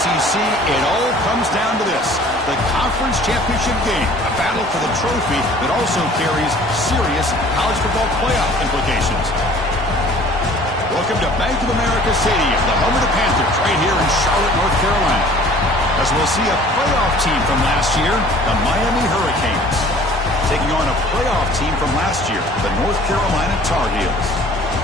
ACC, it all comes down to this. The conference championship game, a battle for the trophy that also carries serious college football playoff implications. Welcome to Bank of America Stadium, the home of the Panthers, right here in Charlotte, North Carolina. As we'll see a playoff team from last year, the Miami Hurricanes, taking on a playoff team from last year, the North Carolina Tar Heels.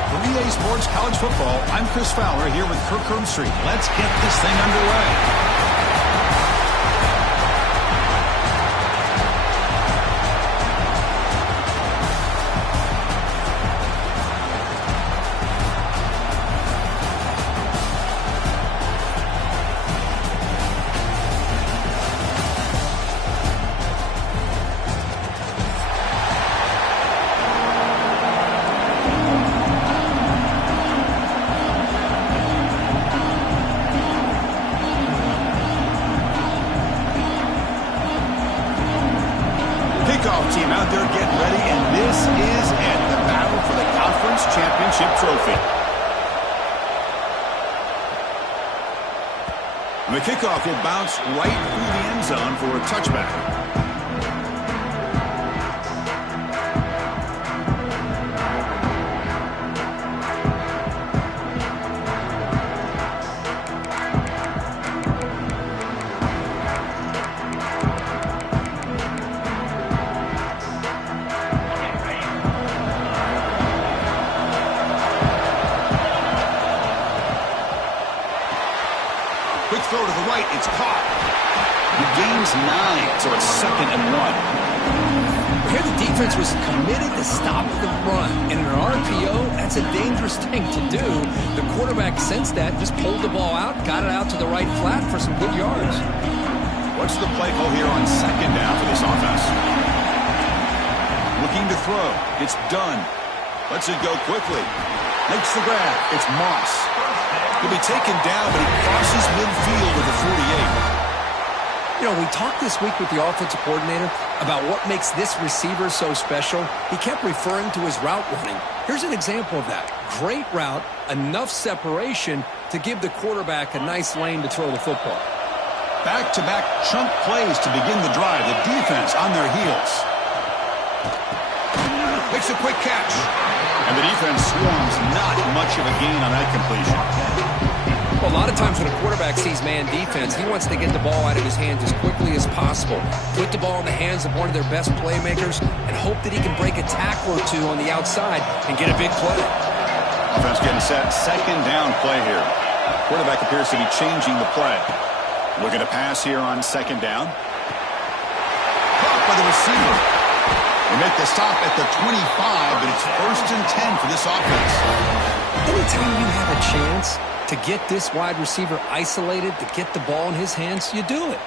For EA Sports College Football, I'm Chris Fowler here with Kirk Herbstreit. Let's get this thing underway. Team out there getting ready, and this is it, the battle for the conference championship trophy. And the kickoff will bounce right through the end zone for a touchback. Quick throw to the right. It's caught. The game's 9, so it's 2nd and 1. Here the defense was committed to stop the run. And in an RPO, that's a dangerous thing to do. The quarterback sensed that, just pulled the ball out, got it out to the right flat for some good yards. What's the play call here on 2nd down for this offense? Looking to throw. It's done. Lets it go quickly. Makes the grab. It's Moss. He'll be taken down, but he crosses midfield with a 48. You know, we talked this week with the offensive coordinator about what makes this receiver so special. He kept referring to his route running. Here's an example of that. Great route, enough separation to give the quarterback a nice lane to throw the football. Back-to-back chunk plays to begin the drive. The defense on their heels. Makes a quick catch. And the defense swarms, not much of a gain on that completion. Well, a lot of times when a quarterback sees man defense, he wants to get the ball out of his hands as quickly as possible, put the ball in the hands of one of their best playmakers, and hope that he can break a tackle or two on the outside and get a big play. Offense getting set. 2nd down play here. Quarterback appears to be changing the play. Looking to pass here on 2nd down. Caught by the receiver. They make the stop at the 25, but it's 1st and 10 for this offense. Anytime you have a chance to get this wide receiver isolated, to get the ball in his hands, you do it.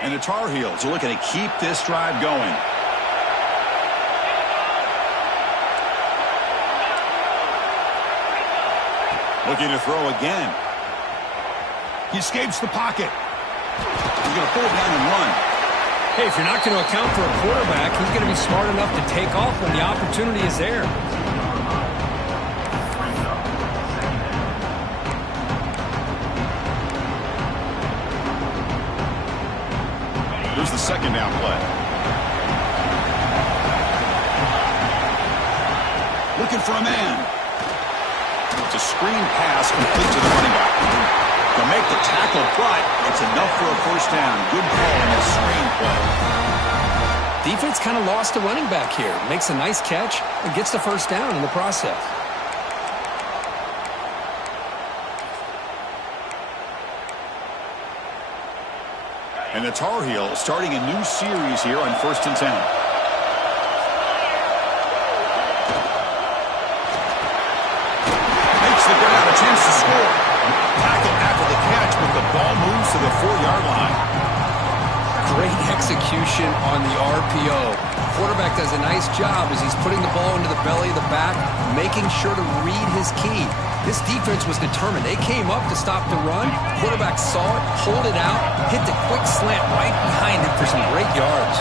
And the Tar Heels are looking to keep this drive going. Looking to throw again. He escapes the pocket. He's going to pull it down and run. Hey, if you're not going to account for a quarterback, he's going to be smart enough to take off when the opportunity is there. Here's the 2nd down play. Looking for a man. It's a screen pass complete to the running back. To make the tackle, but it's enough for a 1st down. Good call in this screen play. Defense kind of lost a running back here. Makes a nice catch and gets the 1st down in the process. And the Tar Heels starting a new series here on 1st and 10. Makes the grab, a chance to score. Tackle after the catch, but the ball moves to the 4-yard line. Great execution on the RPO. Quarterback does a nice job as he's putting the ball into the belly of the back, making sure to read his key. This defense was determined. They came up to stop the run. Quarterback saw it, pulled it out, hit the quick slant right behind it for some great yards.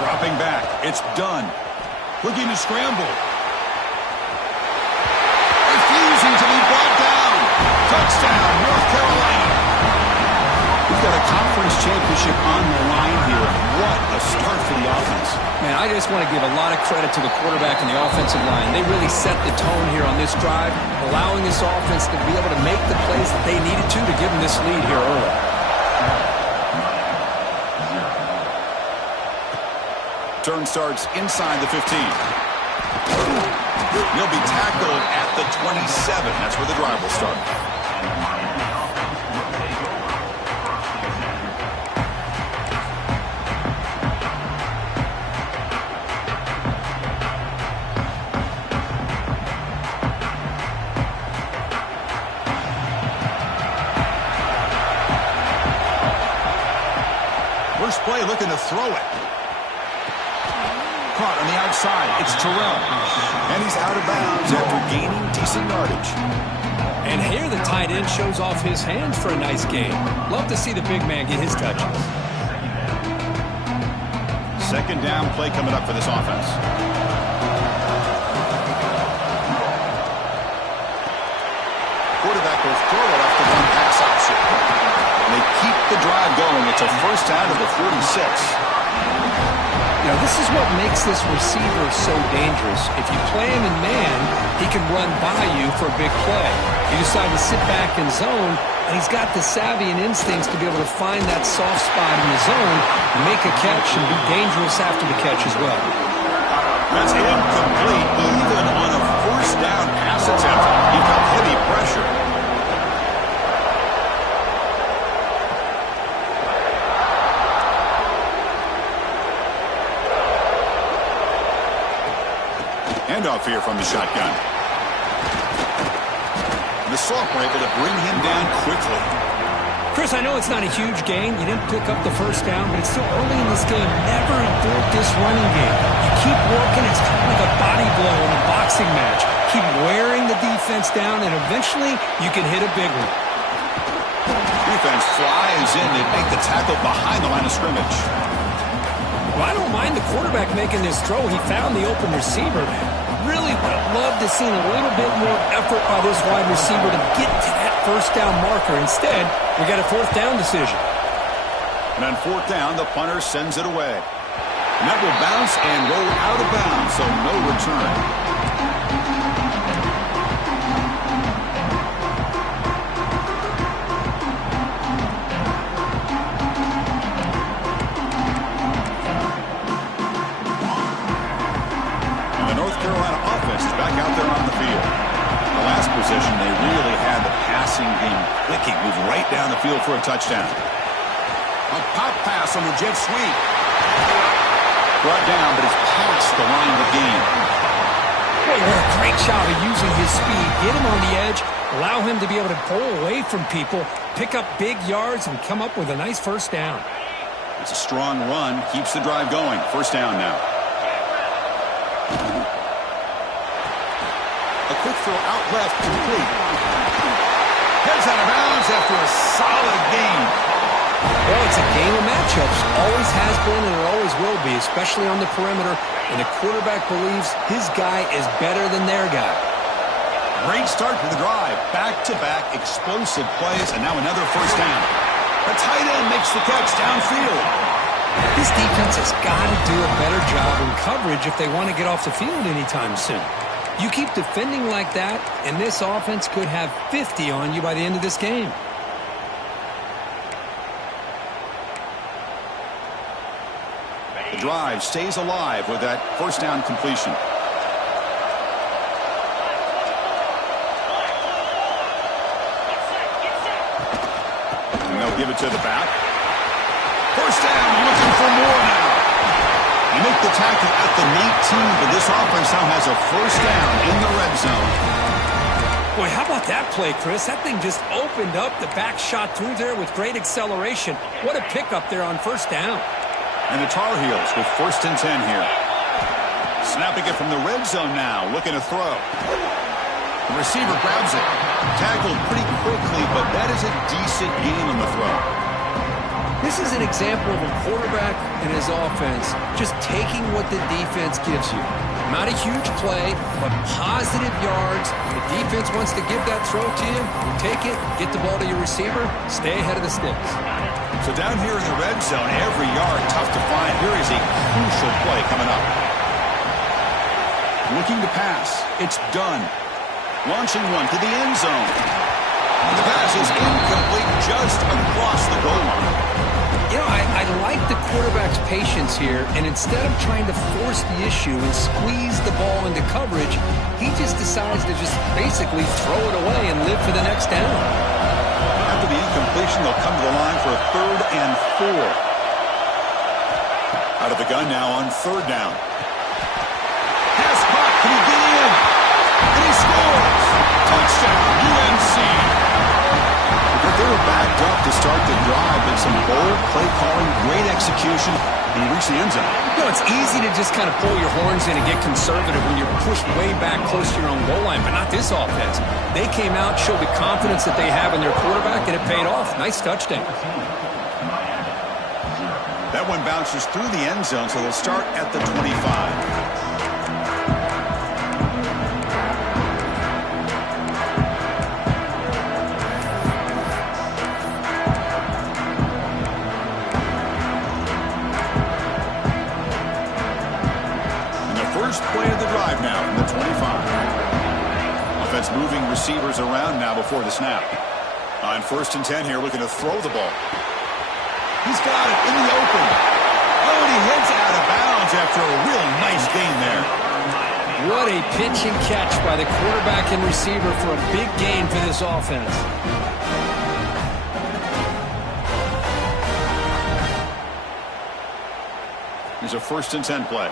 Dropping back. It's done. Looking to scramble. Refusing to be brought down. Touchdown, North Carolina. We've got a conference championship on the line here. What a start for the offense. Man, I just want to give a lot of credit to the quarterback and the offensive line. They really set the tone here on this drive, allowing this offense to be able to make the plays that they needed to give them this lead here early. Turn starts inside the 15. He'll be tackled at the 27. That's where the drive will start. First play looking to throw it. Caught on the outside. It's Terrell. And he's out of bounds after gaining decent yardage. And here the tight end shows off his hands for a nice game. Love to see the big man get his touches. Second down play coming up for this offense. Quarterback will throw it off the one pass option. They keep the drive going. It's a first down to the 46. Now, this is what makes this receiver so dangerous. If you play him in man, he can run by you for a big play. You decide to sit back in zone, and he's got the savvy and instincts to be able to find that soft spot in the zone, make a catch, and be dangerous after the catch as well. That's incomplete. Even on a first down pass attempt, he felt heavy pressure. Handoff here from the shotgun. The sophomore able to bring him down quickly. Chris, I know it's not a huge gain. You didn't pick up the first down, but it's still early in this game. Never abort this running game. You keep working. It's kind of like a body blow in a boxing match. Keep wearing the defense down, and eventually you can hit a big one. Defense flies in. They make the tackle behind the line of scrimmage. Well, I don't mind the quarterback making this throw. He found the open receiver. Really would have loved to see a little bit more effort by this wide receiver to get to that first down marker. Instead, we got a fourth down decision. And on fourth down, the punter sends it away. And that will bounce and roll out of bounds, so no return. Back out there on the field. The last possession, they really had the passing game clicking. Moved right down the field for a touchdown. A pop pass on the jet sweep. Brought down, but it's past the line of the game. Boy, what a great job of using his speed. Get him on the edge, allow him to be able to pull away from people, pick up big yards, and come up with a nice first down. It's a strong run. Keeps the drive going. First down now. A quick throw out left, complete. Heads out of bounds after a solid game. Well, it's a game of matchups. Always has been and it always will be, especially on the perimeter. And the quarterback believes his guy is better than their guy. Great start to the drive. Back-to-back explosive plays, and now another first down. A tight end makes the catch downfield. This defense has got to do a better job in coverage if they want to get off the field anytime soon. You keep defending like that, and this offense could have 50 on you by the end of this game. The drive stays alive with that first down completion. And they'll give it to the back. First down, looking for more now. They make the tackle at the 19, but this offense now has a first down in the red zone. Boy, how about that play, Chris? That thing just opened up. The back shot through there with great acceleration. What a pickup there on first down. And the Tar Heels with first and 10 here. Snapping it from the red zone now, looking to throw. The receiver grabs it. Tackled pretty quickly, but that is a decent gain on the throw. This is an example of a quarterback and his offense just taking what the defense gives you. Not a huge play, but positive yards. The defense wants to give that throw to you. You take it, get the ball to your receiver, stay ahead of the sticks. So down here in the red zone, every yard tough to find. Here is a crucial play coming up. Looking to pass. It's done. Launching one to the end zone. The pass is incomplete just across the goal line. You know, I like the quarterback's patience here, and instead of trying to force the issue and squeeze the ball into coverage, he just decides to just basically throw it away and live for the next down. After the incompletion, they'll come to the line for a 3rd and 4. Out of the gun now on 3rd down. Pass caught. Can he get in? And he scores. Touchdown, UNC. But they were backed up to start the drive, but some bold play calling, great execution, and he reached the end zone. You know, it's easy to just kind of pull your horns in and get conservative when you're pushed way back close to your own goal line, but not this offense. They came out, showed the confidence that they have in their quarterback, and it paid off. Nice touchdown. That one bounces through the end zone, so they'll start at the 25. First play of the drive now from the 25. Offense moving receivers around now before the snap. On 1st and 10 here, looking to throw the ball. He's got it in the open. Oh, and he heads out of bounds after a real nice gain there. What a pitch and catch by the quarterback and receiver for a big gain for this offense. Here's a 1st and 10 play.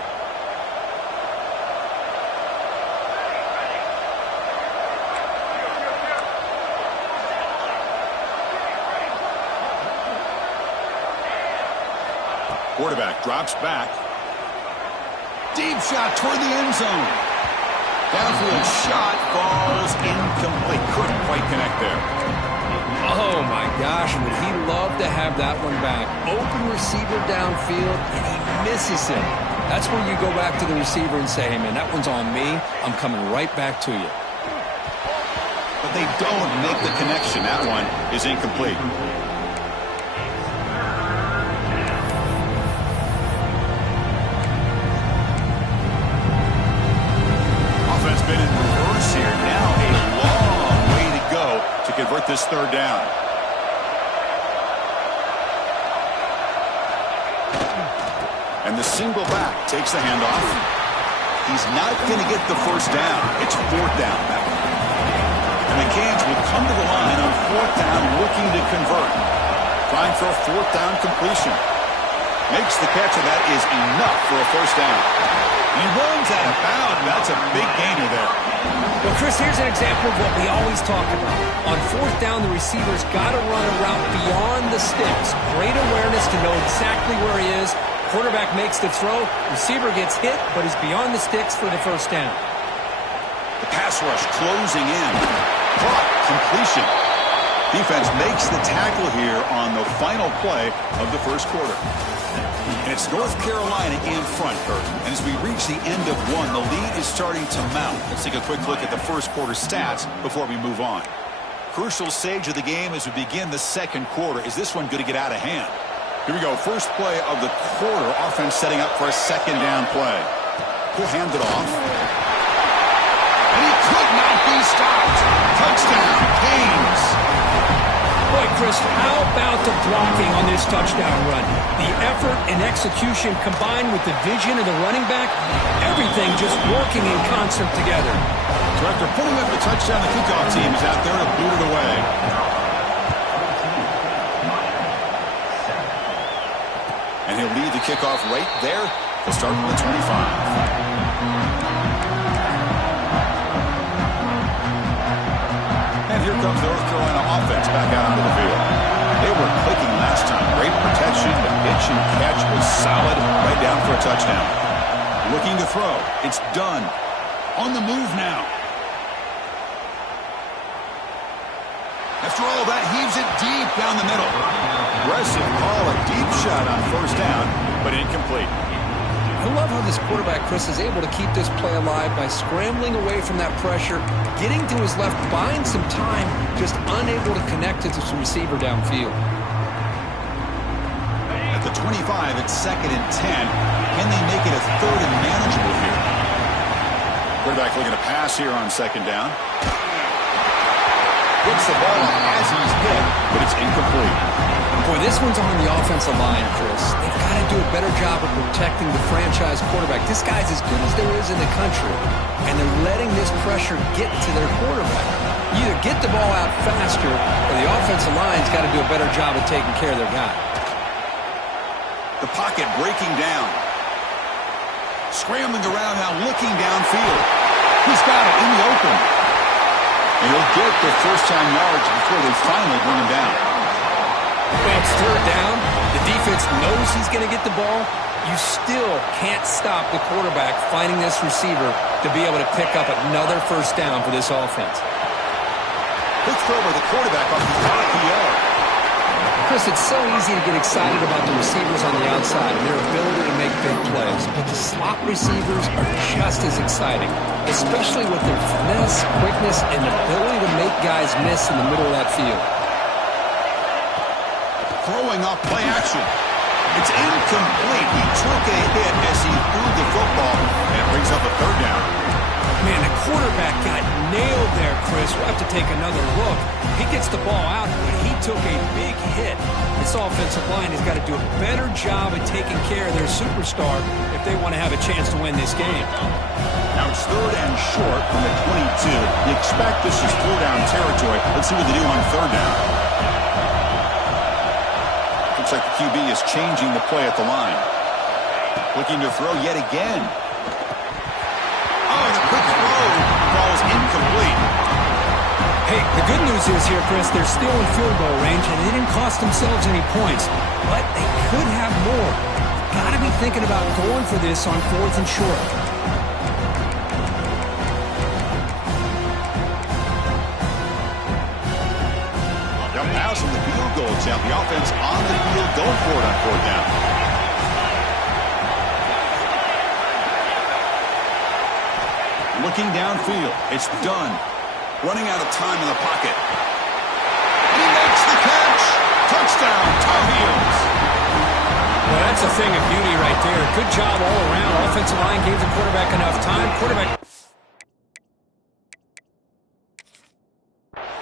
Quarterback drops back. Deep shot toward the end zone. Downfield shot falls incomplete. Couldn't quite connect there. Oh, my gosh. Would he love to have that one back. Open receiver downfield, and he misses it. That's where you go back to the receiver and say, hey, man, that one's on me. I'm coming right back to you. But they don't make the connection. That one is incomplete. Been in reverse here. Now a long way to go to convert this 3rd down. And the single back takes the handoff. He's not going to get the 1st down. It's 4th down. And the Canes will come to the line on 4th down looking to convert. Trying for a 4th down completion. Makes the catch, and that is enough for a 1st down. He runs out of bounds. That's a big gainer there. Well, Chris, here's an example of what we always talk about. On 4th down, the receiver's got to run a route beyond the sticks. Great awareness to know exactly where he is. Quarterback makes the throw. Receiver gets hit, but is beyond the sticks for the 1st down. The pass rush closing in. Caught. Completion. Defense makes the tackle here on the final play of the 1st quarter. And it's North Carolina in front, Kurt. And as we reach the end of one, the lead is starting to mount. Let's take a quick look at the 1st quarter stats before we move on. Crucial stage of the game as we begin the 2nd quarter. Is this one going to get out of hand? Here we go. First play of the quarter. Offense setting up for a 2nd down play. He'll hand it off. And he could not be stopped. Touchdown, Canes. Boy, Chris, how about the blocking on this touchdown run? The effort and execution combined with the vision of the running back, everything just working in concert together. So after putting up the touchdown, the kickoff team is out there to boot it away. And he'll lead the kickoff right there. He'll start from the 25. And here comes the North Carolina offense back out onto the field. They were clicking last time. Great protection. The pitch and catch was solid. Right down for a touchdown. Looking to throw. It's done. On the move now. After all that, heaves it deep down the middle. Aggressive call, a deep shot on 1st down, but incomplete. I love how this quarterback, Chris, is able to keep this play alive by scrambling away from that pressure, getting to his left, buying some time, just unable to connect to this receiver downfield. At the 25, it's 2nd and 10. Can they make it a 3rd and manageable here? Quarterback looking to pass here on 2nd down. Gets the ball as he's hit, but it's incomplete. Boy, this one's on the offensive line, Chris. They've got to do a better job of protecting the franchise quarterback. This guy's as good as there is in the country, and they're letting this pressure get to their quarterback. You either get the ball out faster, or the offensive line's got to do a better job of taking care of their guy. The pocket breaking down. Scrambling around now, looking downfield. He's got it in the open. And he'll get the first-time yards before they finally bring him down. When it's 3rd down, the defense knows he's going to get the ball. You still can't stop the quarterback finding this receiver to be able to pick up another first down for this offense. Quick throw by the quarterback off the RPO. Chris, it's so easy to get excited about the receivers on the outside and their ability to make big plays, but the slot receivers are just as exciting, especially with their finesse, quickness, and ability to make guys miss in the middle of that field. Throwing off play action. It's incomplete. He took a hit as he threw the football, and it brings up a 3rd down. Man, the quarterback got nailed there, Chris. We'll have to take another look. He gets the ball out, but he took a big hit. This offensive line has got to do a better job of taking care of their superstar if they want to have a chance to win this game. Now it's 3rd and short from the 22. You expect this is 4-down territory. Let's see what they do on 3rd down. Looks like the QB is changing the play at the line. Looking to throw yet again. Oh, the quick throw falls incomplete. Hey, the good news is here, Chris, they're still in field goal range, and they didn't cost themselves any points. But they could have more. Got to be thinking about going for this on 4th and short. Jump pass on the field goal attempt. The offense on the field going for it on 4th down. Looking downfield. It's done. Running out of time in the pocket. And he makes the catch. Touchdown, Tar Heels. Well, that's a thing of beauty right there. Good job all around. Offensive line gave the quarterback enough time. Quarterback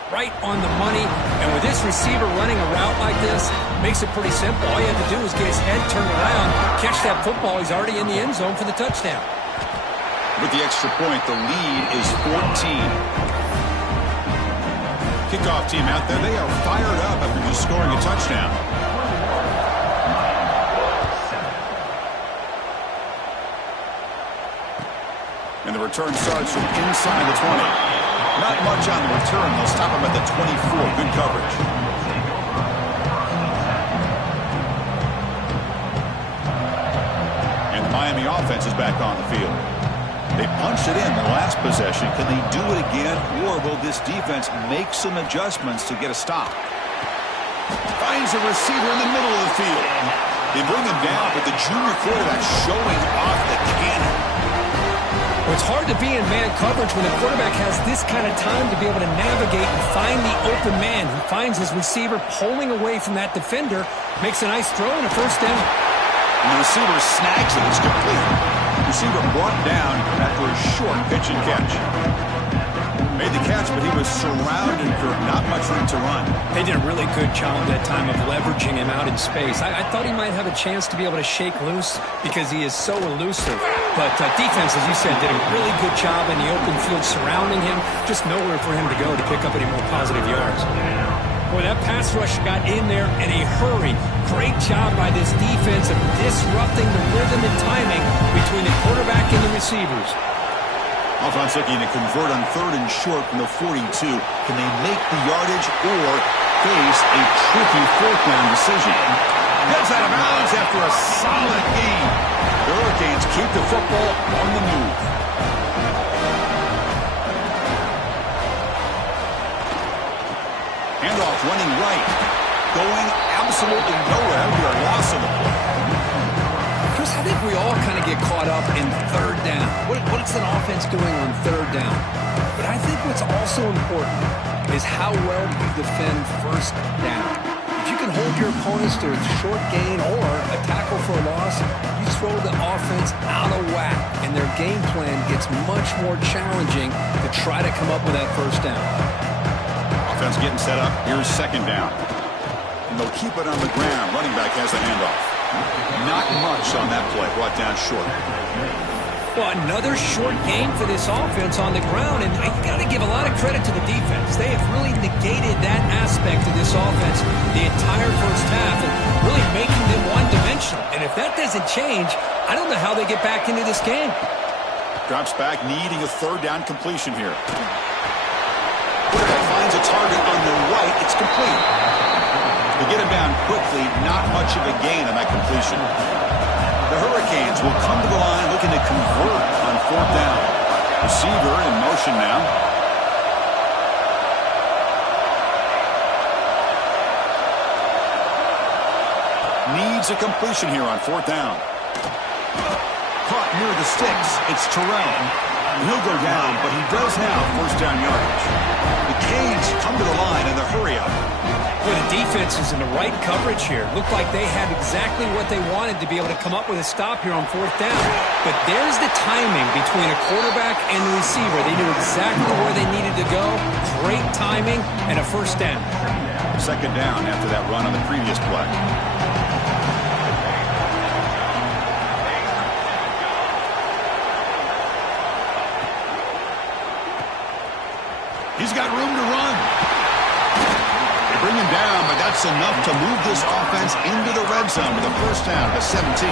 right on the money. And with this receiver running a route like this, makes it pretty simple. All you have to do is get his head turned around, catch that football. He's already in the end zone for the touchdown. With the extra point, the lead is 14. Kickoff team out there. They are fired up after just scoring a touchdown. And the return starts from inside the 20. Not much on the return. They'll stop him at the 24. Good coverage. And the Miami offense is back on the field. They punched it in the last possession. Can they do it again, or will this defense make some adjustments to get a stop? Finds a receiver in the middle of the field. They bring him down, but the junior quarterback showing off the cannon. Well, it's hard to be in man coverage when the quarterback has this kind of time to be able to navigate and find the open man. He finds his receiver pulling away from that defender, makes a nice throw and a first down. And the receiver snags it. It's complete. Receiver brought down after a short pitch and catch. Made the catch, but he was surrounded for not much room to run. They did a really good job that time of leveraging him out in space. I thought he might have a chance to be able to shake loose because he is so elusive. But defense, as you said, did a really good job in the open field surrounding him. Just nowhere for him to go to pick up any more positive yards. Boy, that pass rush got in there in a hurry. Great job by this defense of disrupting the rhythm and timing between the quarterback and the receivers. Offense looking to convert on 3rd and short from the 42. Can they make the yardage or face a tricky 4th down decision? Heads out of bounds after a solid game. The Hurricanes keep the football on the move. Handoff running right. Going absolutely nowhere. We are lost on the play. Chris, I think we all kind of get caught doing on third down. But I think what's also important is how well you defend first down. If you can hold your opponents to a short gain or a tackle for a loss, you throw the offense out of whack, and their game plan gets much more challenging to try to come up with that first down. Offense getting set up. Here's second down. And they'll keep it on the ground. Running back has the handoff. Not much on that play. Brought down short. Well, another short game for this offense on the ground, and you got to give a lot of credit to the defense. They have really negated that aspect of this offense the entire first half and really making them one-dimensional. And if that doesn't change, I don't know how they get back into this game. Drops back, needing a third down completion here. Quarterback finds a target on the right. It's complete. They get him down quickly. Not much of a gain on that completion. The Hurricanes will come to the line looking to convert on fourth down. Receiver in motion now. Needs a completion here on fourth down. Caught near the sticks. It's Terrell. He'll go down, but he does have first down yardage. The Canes come to the line in the hurry up. Well, the defense is in the right coverage here. Looked like they had exactly what they wanted to be able to come up with a stop here on fourth down. But there's the timing between a quarterback and the receiver. They knew exactly where they needed to go. Great timing and a first down. Second down after that run on the previous play. He's got room to run. Bring him down, but that's enough to move this offense into the red zone with a first down to 17.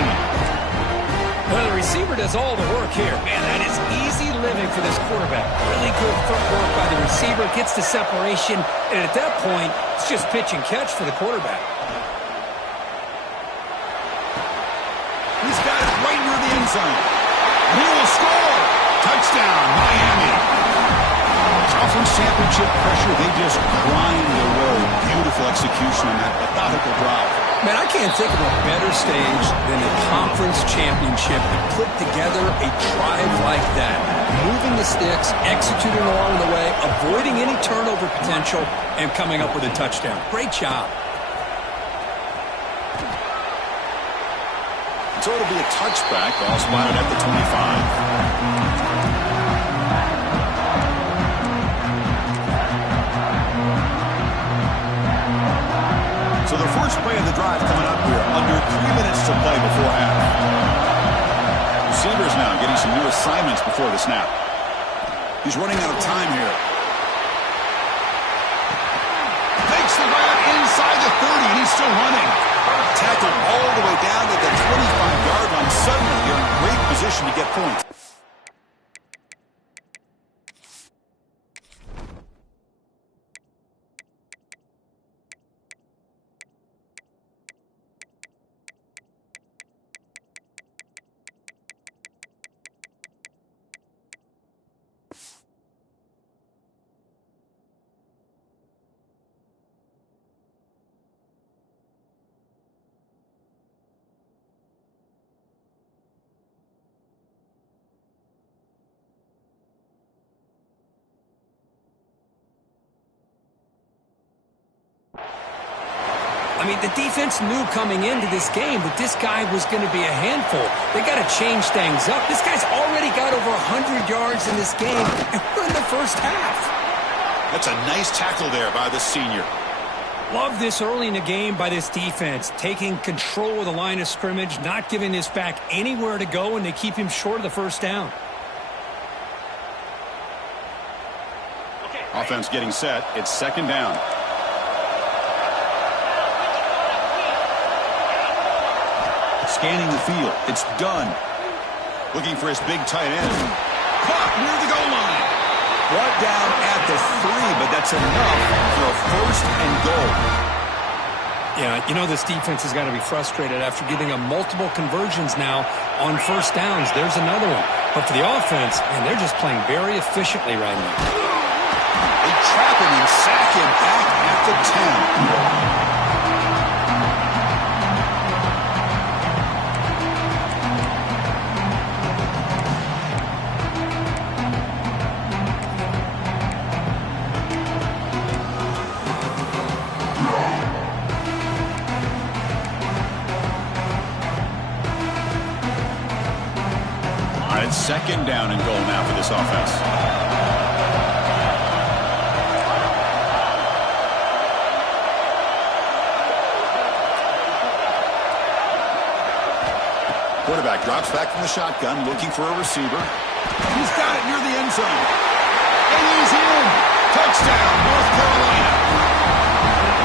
Well, the receiver does all the work here. Man, that is easy living for this quarterback. Really good footwork by the receiver, gets the separation, and at that point, it's just pitch and catch for the quarterback. He's got it right near the end zone. He will score. Touchdown, Miami. Conference championship pressure, they just grind away. Beautiful execution on that methodical drive. Man, I can't think of a better stage than a conference championship to put together a drive like that. Moving the sticks, executing along the way, avoiding any turnover potential, and coming up with a touchdown. Great job. So it'll be a touchback, ball spotted at the 25. So the first play of the drive coming up here, under 3 minutes to play before half. Receivers now getting some new assignments before the snap. He's running out of time here. Makes the grab inside the 30, and he's still running. Tackled all the way down to the 25-yard line. Suddenly, you're in great position to get points. I mean, the defense knew coming into this game that this guy was going to be a handful. They got to change things up. This guy's already got over 100 yards in this game, and we're in the first half. That's a nice tackle there by the senior. Love this early in the game by this defense, taking control of the line of scrimmage, not giving this back anywhere to go, and they keep him short of the first down. Offense getting set. It's second down. Scanning the field. It's done. Looking for his big tight end. Caught near the goal line. Brought down at the 3, but that's enough for a first and goal. Yeah, you know this defense has got to be frustrated after giving them multiple conversions now on first downs. There's another one. But for the offense, man, they're just playing very efficiently right now. They trap him and sack him back at the 10. It's second down and goal now for this offense. Quarterback drops back from the shotgun, looking for a receiver. He's got it near the end zone. And he's in. Touchdown, North Carolina.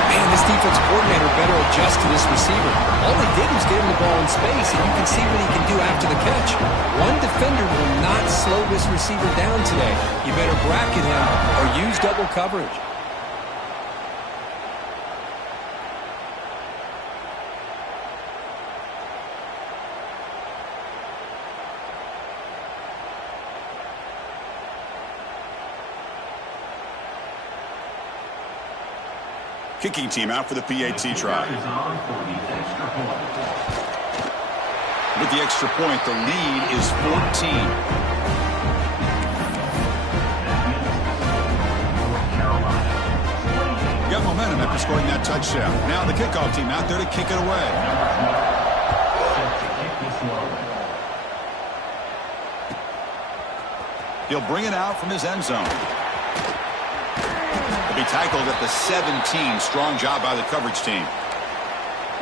Man, this defense coordinator better adjust to this receiver. All they did was get him the ball in space, and you can see what he can do after the catch. One defender will not slow this receiver down today. You better bracket him or use double coverage. Kicking team out for the PAT try. With the extra point, the lead is 14. Got momentum after scoring that touchdown. Now the kickoff team out there to kick it away. He'll bring it out from his end zone. He tackled at the 17. Strong job by the coverage team.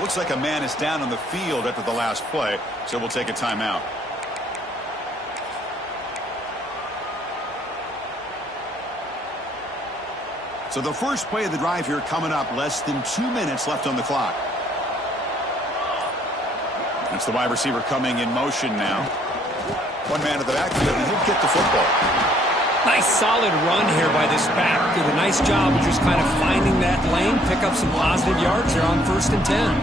Looks like a man is down on the field after the last play, so we'll take a timeout. So the first play of the drive here coming up, less than 2 minutes left on the clock. That's the wide receiver coming in motion now. One man at the backfield, and he'll get the football. Nice solid run here by this back. Did a nice job of just kind of finding that lane, pick up some positive yards here on 1st and 10.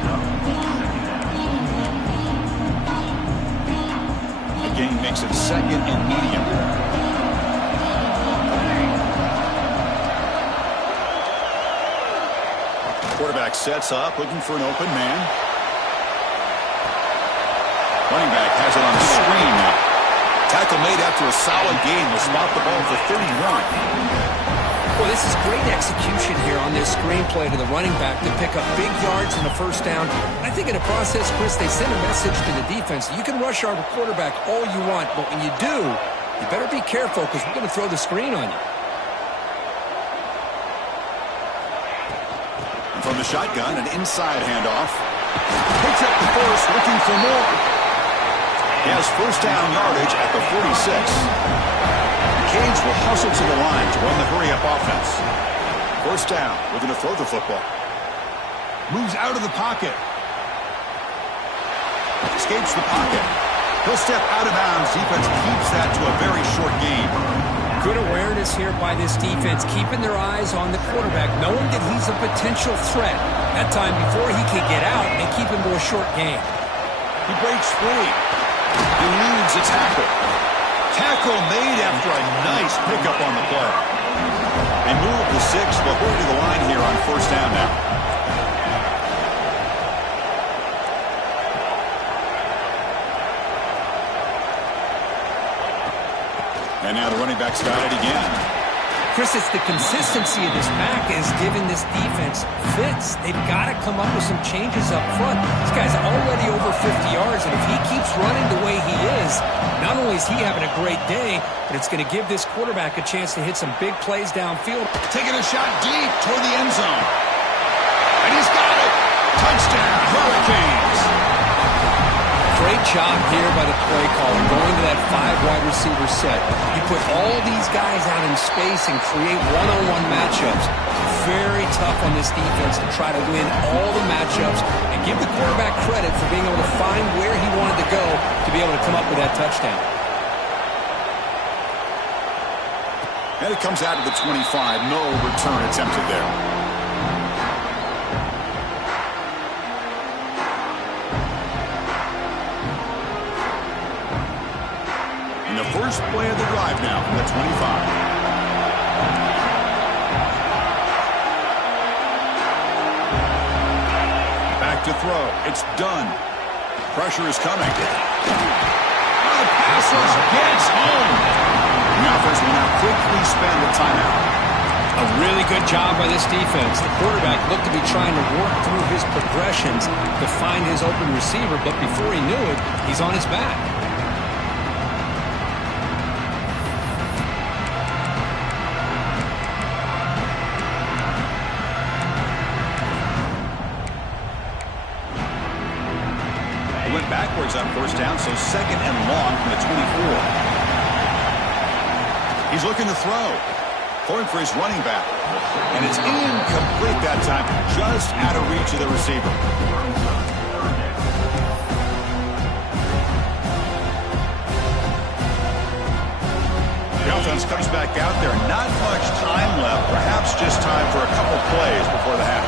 The gain makes it 2nd and medium. Quarterback sets up, looking for an open man. Running back has it on the screen now. Tackle made after a solid gain. Will spot the ball for 31. Well, this is great execution here on this screenplay to the running back to pick up big yards and a first down. I think in the process, Chris, they send a message to the defense. You can rush our quarterback all you want, but when you do, you better be careful because we're going to throw the screen on you. And from the shotgun, an inside handoff. Picks up the force, looking for more. He has first down yardage at the 46. Canes will hustle to the line to run the hurry-up offense. First down, looking to throw the football. Moves out of the pocket. Escapes the pocket. He'll step out of bounds. Defense keeps that to a very short gain. Good awareness here by this defense, keeping their eyes on the quarterback, knowing that he's a potential threat. That time before he can get out and keep him to a short gain. He breaks free. Eludes a tackle. Tackle made after a nice pickup on the play. They move the 6. They'll hurry to the line here on first down now. And now the running back's got it again. Chris, it's the consistency of this pack is giving this defense fits. They've got to come up with some changes up front. This guy's already over 50 yards, and if he keeps running the way he is, not only is he having a great day, but it's going to give this quarterback a chance to hit some big plays downfield. Taking a shot deep toward the end zone. And he's got it. Touchdown, Hurricanes. Great job here by the play caller, going to that 5 wide receiver set. You put all these guys out in space and create one-on-one matchups. Very tough on this defense to try to win all the matchups and give the quarterback credit for being able to find where he wanted to go to be able to come up with that touchdown. And it comes out of the 25. No return attempted there. First play of the drive now from the 25. Back to throw. It's done. Pressure is coming. The passes gets home. The offense will now quickly spend a timeout. A really good job by this defense. The quarterback looked to be trying to work through his progressions to find his open receiver, but before he knew it, he's on his back. went backwards on first down, so second and long from the 24. He's looking to throw. Going for his running back. And it's incomplete that time, just out of reach of the receiver. The offense comes back out there. Not much time left. Perhaps just time for a couple plays before the half.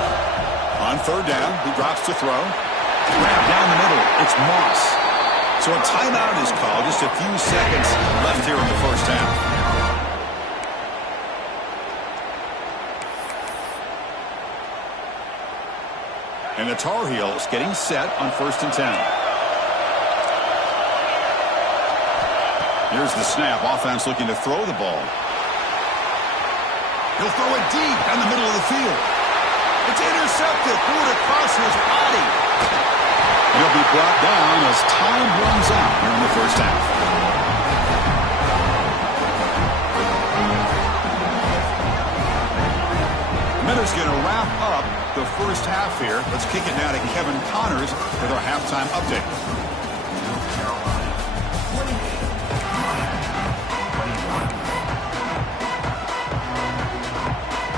On third down, he drops to throw. Wrapped down the middle. It's Moss. So a timeout is called. Just a few seconds left here in the first half. And the Tar Heels getting set on 1st and 10. Here's the snap. Offense looking to throw the ball. He'll throw it deep down the middle of the field. It's intercepted. Threw it across his body. He'll be brought down as time runs out here in the first half. Miller's going to wrap up the first half here. Let's kick it now to Kevin Connors with our halftime update.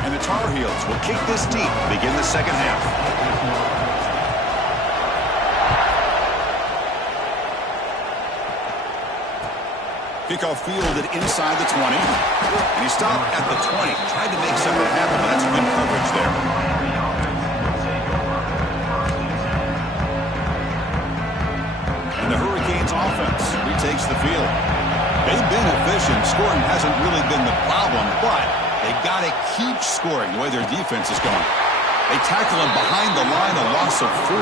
And the Tar Heels will kick this deep to begin the second half. Kickoff fielded inside the 20. And he stopped at the 20. Tried to make something happen, but that's good coverage there. And the Hurricanes offense retakes the field. They've been efficient. Scoring hasn't really been the problem, but they've got to keep scoring the way their defense is going. They tackle him behind the line, a loss of 4.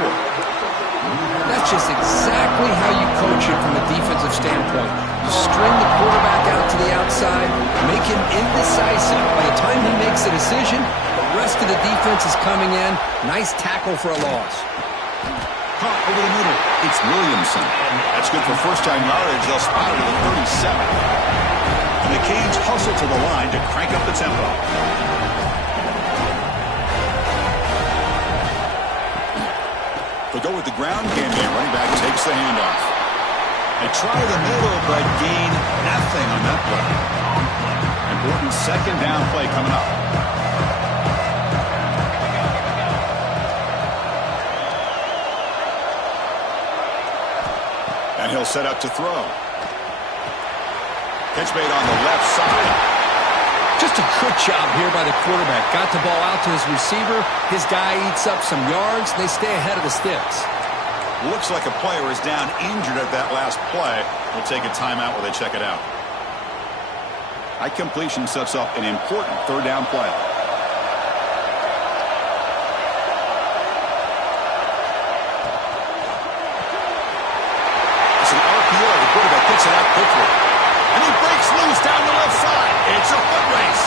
That's just exactly how you coach it from a defensive standpoint. You string the quarterback out to the outside, make him indecisive. By the time he makes a decision, the rest of the defense is coming in. Nice tackle for a loss. Caught over the middle. It's Williamson. That's good for first-time yardage. They'll spot it at the 37. And the Canes hustle to the line to crank up the tempo. They'll go with the ground game there. Running back takes the handoff. They try the middle, but gain nothing on that play. Important second down play coming up. And he'll set up to throw. Catch made on the left side. Just a good job here by the quarterback. Got the ball out to his receiver. His guy eats up some yards. They stay ahead of the sticks. Looks like a player is down injured at that last play. We'll take a timeout while they check it out. High completion sets up an important third down play. It's an RPO. The quarterback gets it out quickly. And he breaks loose down the left side. It's a foot race.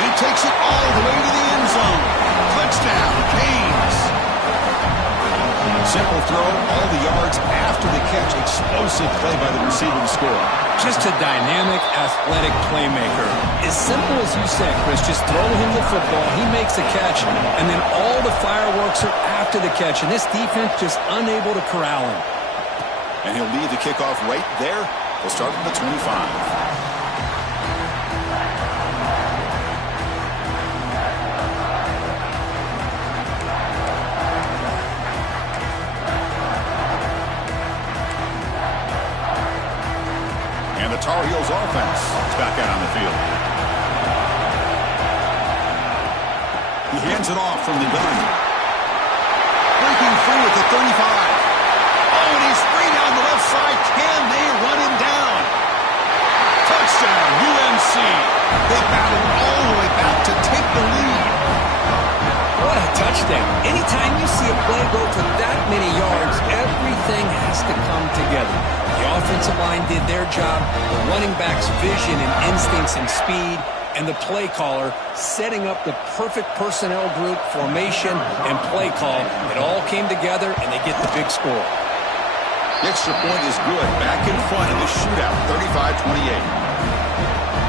And he takes it all the way to the end zone. Touchdown, Canes. Simple throw, all the yards after the catch. Explosive play by the receiver to score. Just a dynamic, athletic playmaker. As simple as you said, Chris, just throw him the football. He makes the catch, and then all the fireworks are after the catch. And this defense just unable to corral him. And he'll lead the kickoff right there. We'll start from the 25. The Tar Heels offense is back out on the field. He hands it off from the gun. Breaking free at the 35. Oh, and he's free down the left side. Can they run him down? Touchdown, UNC. They battled all the way back to take the lead. What a touchdown. Anytime you see a play go for that many yards, everything has to come together. The offensive line did their job, the running back's vision and instincts and speed, and the play caller setting up the perfect personnel group, formation, and play call. It all came together, and they get the big score. The extra point is good. Back in front in the shootout, 35-28.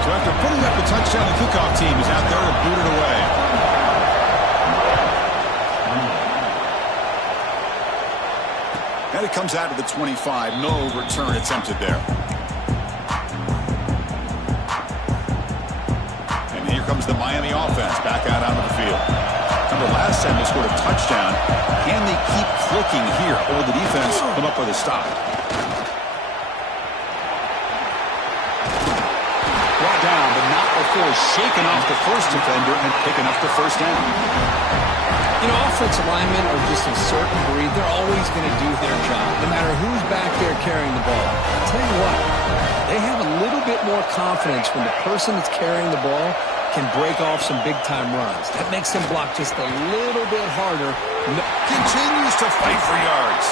So after putting up the touchdown, the kickoff team is out there to boot it away. And it comes out to the 25. No return attempted there. And here comes the Miami offense back out onto the field. Remember last time they scored a touchdown. Can they keep clicking here, or will the defense come up with a stop? Brought down, but not before shaking off the first defender and picking up the first down. You know, offensive linemen are just a certain breed. They're always going to do their job, no matter who's back there carrying the ball. I'll tell you what, they have a little bit more confidence when the person that's carrying the ball can break off some big-time runs. That makes them block just a little bit harder. Continues to fight for yards.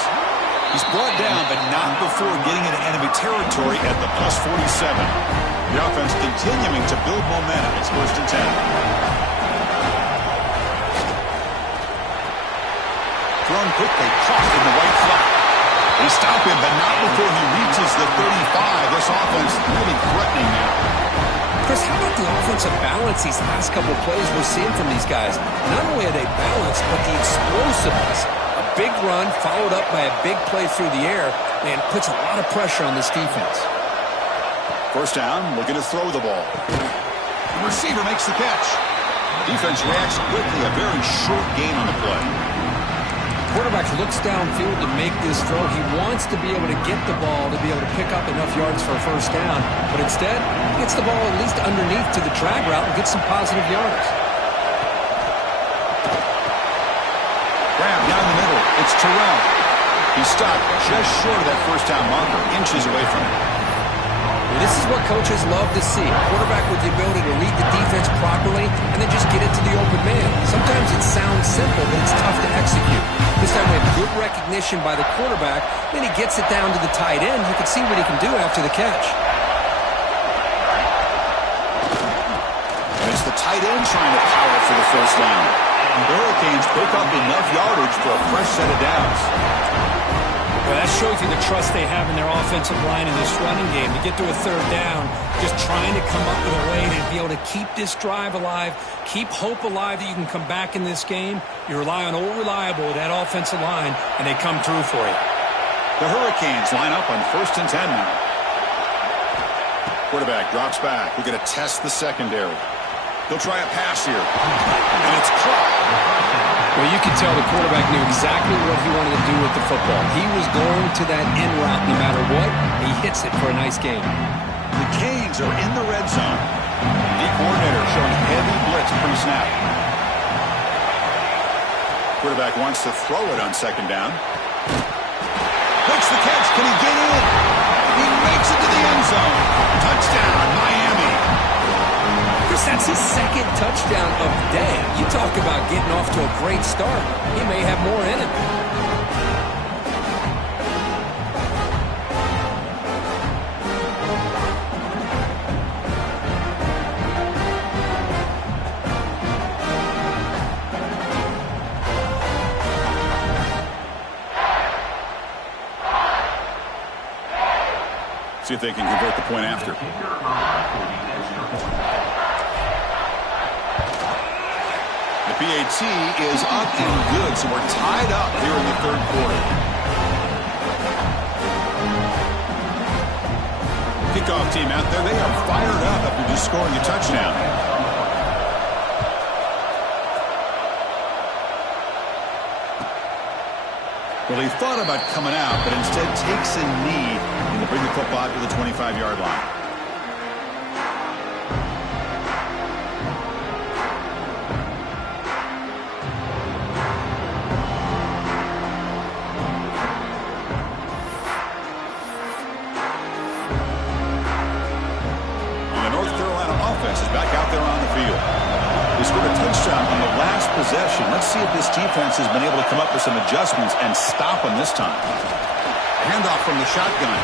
He's brought down, but not before getting into enemy territory at the plus 47. The offense continuing to build momentum. It's 1st and 10. Thrown quickly, caught in the right flat. They stop him, but not before he reaches the 35. This offense really threatening now. Chris, how about the offensive balance these last couple of plays we're seeing from these guys? Not only are they balanced, but the explosiveness. A big run followed up by a big play through the air, and puts a lot of pressure on this defense. 1st down, looking to throw the ball. The receiver makes the catch. Defense reacts quickly, a very short gain on the play. Quarterback looks downfield to make this throw. He wants to be able to get the ball to be able to pick up enough yards for a 1st down, but instead, he gets the ball at least underneath to the drag route and gets some positive yards. Grab down the middle. It's Terrell. He's stopped just short of that 1st down marker, inches away from it. This is what coaches love to see. A quarterback with the ability to read the defense properly and then just get it to the open man. Sometimes it sounds simple, but it's tough to execute. This time we have good recognition by the quarterback. Then he gets it down to the tight end. You can see what he can do after the catch. And it's the tight end trying to power for the 1st down. The Hurricanes pick up enough yardage for a fresh set of downs. Well, that shows you the trust they have in their offensive line in this running game. To get to a 3rd down, just trying to come up with a way to be able to keep this drive alive, keep hope alive that you can come back in this game. You rely on Old Reliable, that offensive line, and they come through for you. The Hurricanes line up on 1st and 10 now. Quarterback drops back. We're going to test the secondary. He'll try a pass here. And it's caught. Well, you could tell the quarterback knew exactly what he wanted to do with the football. He was going to that in route no matter what. He hits it for a nice game. The Canes are in the red zone. The coordinator showing heavy blitz pre-snap. Quarterback wants to throw it on 2nd down. Makes the catch. Can he get in? He makes it to the end zone. Touchdown, Miami. That's his 2nd touchdown of the day. You talk about getting off to a great start. He may have more in him. See if they can convert the point after. The PAT is up and good, so we're tied up here in the 3rd quarter. Kickoff team out there, they are fired up after just scoring a touchdown. Well, he thought about coming out, but instead takes a knee and to bring the football to the 25-yard line. Is back out there on the field. They scored a touchdown on the last possession. Let's see if this defense has been able to come up with some adjustments and stop them this time. Handoff from the shotgun.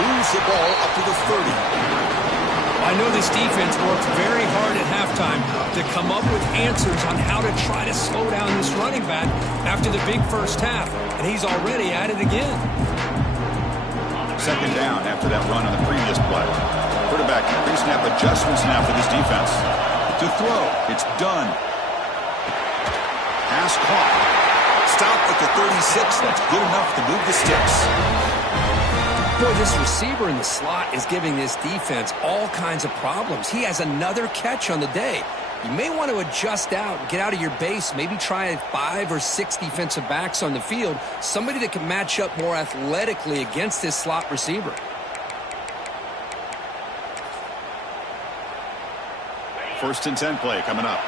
Moves the ball up to the 30. I know this defense worked very hard at halftime to come up with answers on how to try to slow down this running back after the big 1st half, and he's already at it again. 2nd down after that run on the previous play. Quarterback pre-snap adjustments now for this defense. To throw, it's done. Pass caught. Stop at the 36. That's good enough to move the sticks. Boy, this receiver in the slot is giving this defense all kinds of problems. He has another catch on the day. You may want to adjust out, get out of your base, maybe try 5 or 6 defensive backs on the field, somebody that can match up more athletically against this slot receiver. First and 10 play coming up.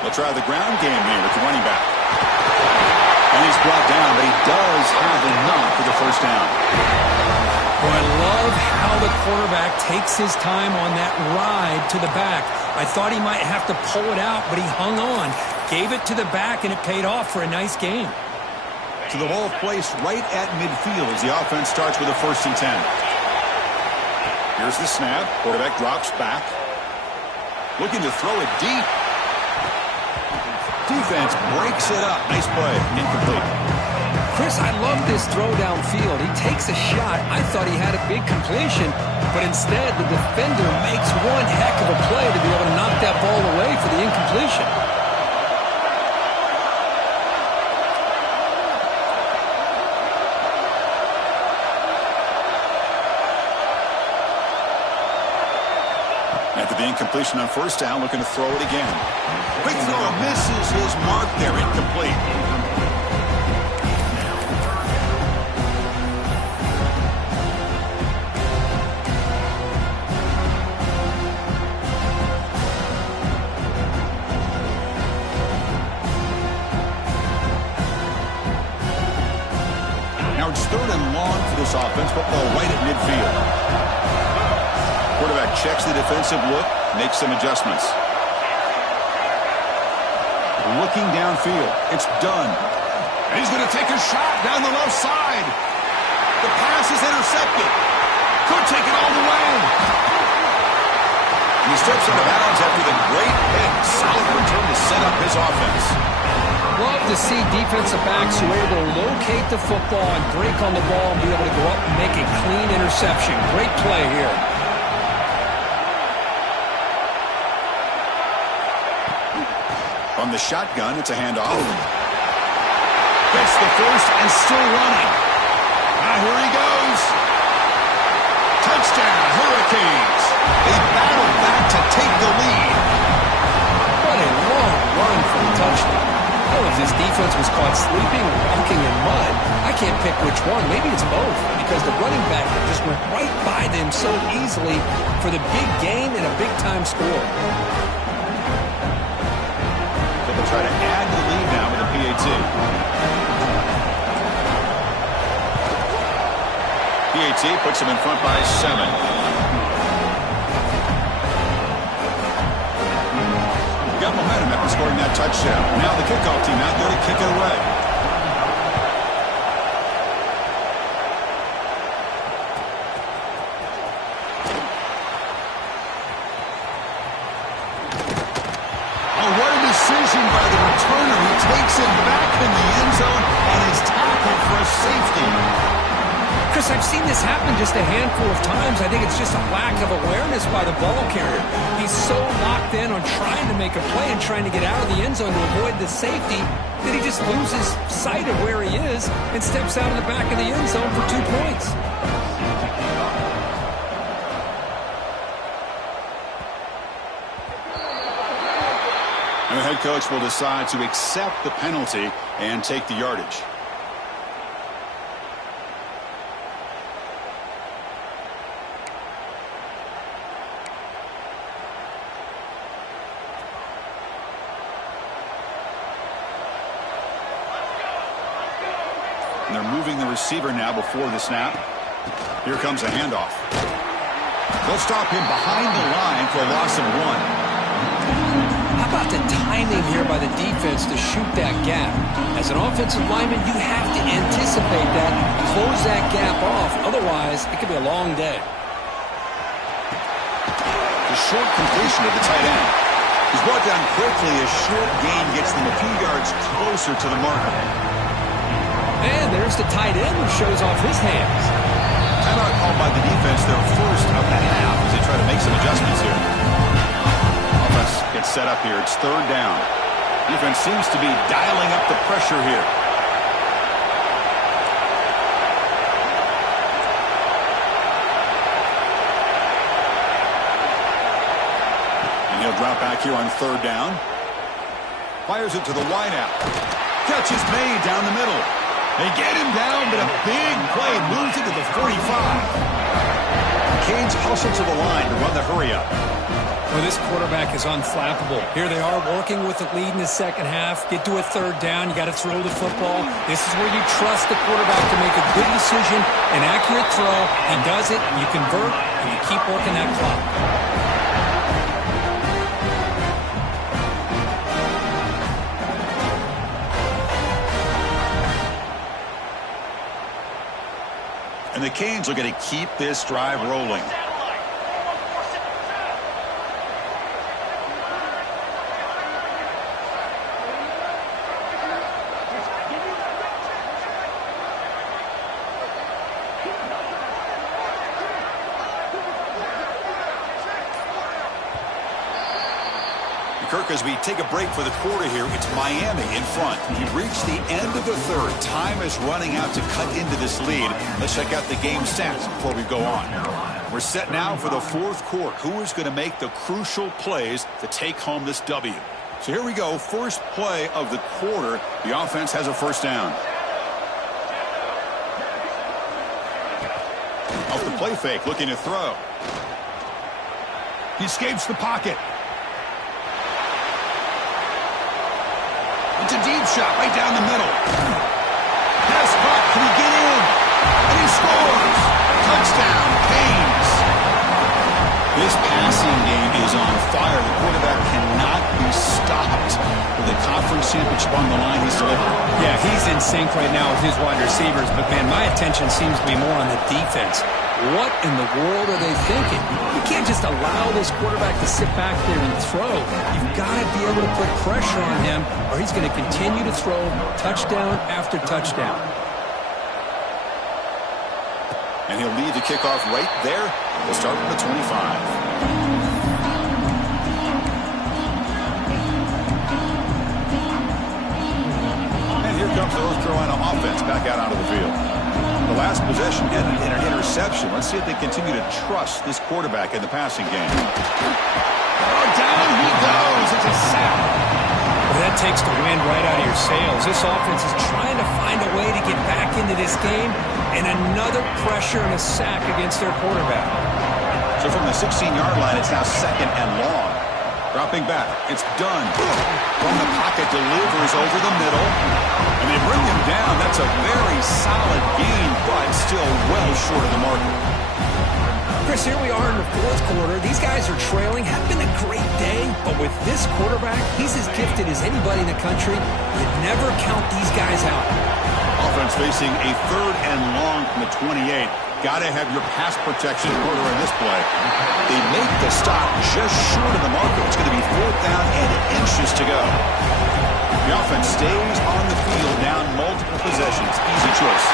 They'll try the ground game here with the running back. And he's brought down, but he does have enough for the first down. Well, I love how the quarterback takes his time on that ride to the back. I thought he might have to pull it out, but he hung on, gave it to the back, and it paid off for a nice gain. To the ball placed right at midfield as the offense starts with a first and 10. Here's the snap. Quarterback drops back. Looking to throw it deep. Defense breaks it up. Nice play. Incomplete. Chris, I love this throw downfield. He takes a shot. I thought he had a big completion, but instead the defender makes one heck of a play to be able to knock that ball away for the incompletion. After the incompletion on first down, looking to throw it again. Quick throw misses his mark there. Incomplete. Now it's 3rd and long for this offense. Football right at midfield. Quarterback checks the defensive look, makes some adjustments. Looking downfield. It's done. And he's going to take a shot down the left side. The pass is intercepted. Could take it all the way. And he steps out of bounds after the great pick. Solid return to set up his offense. Love to see defensive backs who are able to locate the football and break on the ball and be able to go up and make a clean interception. Great play here. From the shotgun, it's a handoff. Gets the first and still running. Now here he goes. Touchdown, Hurricanes. They battle back to take the lead. What a long run for the touchdown. I don't know if this defense was caught sleeping or walking in mud. I can't pick which one. Maybe it's both, because the running back just went right by them so easily for the big gain and a big-time score. They'll try to add to the lead now with a PAT. PAT puts them in front by 7. Got momentum after scoring that touchdown. Now the kickoff team out there to kick it away. Decision by the returner. He takes it back in the end zone and is tackled for a safety. Chris, I've seen this happen just a handful of times. I think it's just a lack of awareness by the ball carrier. He's so locked in on trying to make a play and trying to get out of the end zone to avoid the safety that he just loses sight of where he is and steps out of the back of the end zone for 2 points. And the head coach will decide to accept the penalty and take the yardage. And they're moving the receiver now before the snap. Here comes a handoff. They'll stop him behind the line for a loss of 1. How about the timing here by the defense to shoot that gap? As an offensive lineman, you have to anticipate that, close that gap off. Otherwise, it could be a long day. The short completion of the tight end. He's brought down quickly. A short gain gets them a few yards closer to the marker. And there's the tight end who shows off his hands. Timeout called by the defense, their first of the half, as they try to make some adjustments here. Offense gets set up here. It's third down. Defense seems to be dialing up the pressure here. And he'll drop back here on third down. Fires it to the wideout. Catch is made down the middle. They get him down, but a big play moves it to the 45. Canes hustle to the line to run the hurry up. Well, this quarterback is unflappable. Here they are working with the lead in the second half. Get to a third down. You got to throw the football. This is where you trust the quarterback to make a good decision, an accurate throw. He does it, you convert, and you keep working that clock. And the Canes are going to keep this drive rolling. Kirk, as we take a break for the quarter here, it's Miami in front. We've reached the end of the third. Time is running out to cut into this lead. Let's check out the game stats before we go on. We're set now for the fourth quarter. Who is going to make the crucial plays to take home this W? So here we go. First play of the quarter. The offense has a first down. Off the play fake, looking to throw. He escapes the pocket. It's a deep shot right down the middle. Pass caught. Can he get in? And he scores. Touchdown, Canes. This passing game is on fire. The quarterback cannot be stopped. With the conference championship on the line, he's delivering. Yeah, he's in sync right now with his wide receivers. But, man, my attention seems to be more on the defense. What in the world are they thinking? You can't just allow this quarterback to sit back there and throw. You've got to be able to put pressure on him, or he's going to continue to throw touchdown after touchdown. And he'll lead the kickoff right there. We'll start from the 25. Here comes the North Carolina offense back out onto the field. The last possession ended in an interception. Let's see if they continue to trust this quarterback in the passing game. Oh, down he goes. It's a sack. Well, that takes the wind right out of your sails. This offense is trying to find a way to get back into this game, and another pressure and a sack against their quarterback. So from the 16-yard line, it's now second and long. Dropping back. It's done. From the pocket, delivers over the middle. And they bring him down. That's a very solid gain, but still well short of the marker. Chris, here we are in the fourth quarter. These guys are trailing. Had been a great day, but with this quarterback, he's as gifted as anybody in the country. You never count these guys out. Offense facing a third and long from the 28. Got to have your pass protection in order in this play. They make the stop just short of the marker. It's going to be fourth down and inches to go. The offense stays on the field down multiple possessions. Easy choice.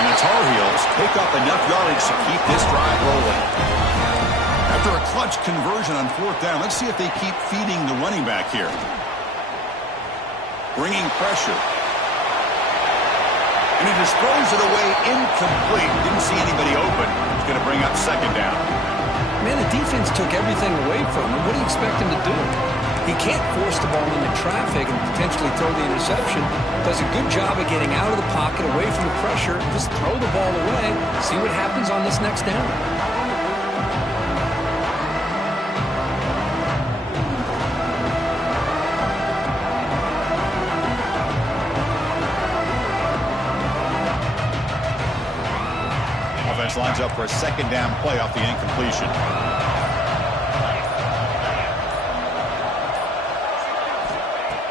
And the Tar Heels pick up enough yardage to keep this drive rolling. After a clutch conversion on fourth down, let's see if they keep feeding the running back here. Bringing pressure. And he just throws it away incomplete. Didn't see anybody open. It's going to bring up second down. Man, the defense took everything away from him. What do you expect him to do? He can't force the ball into traffic and potentially throw the interception. Does a good job of getting out of the pocket, away from the pressure. Just throw the ball away. See what happens on this next down. Offense lines up for a second down play off the incompletion.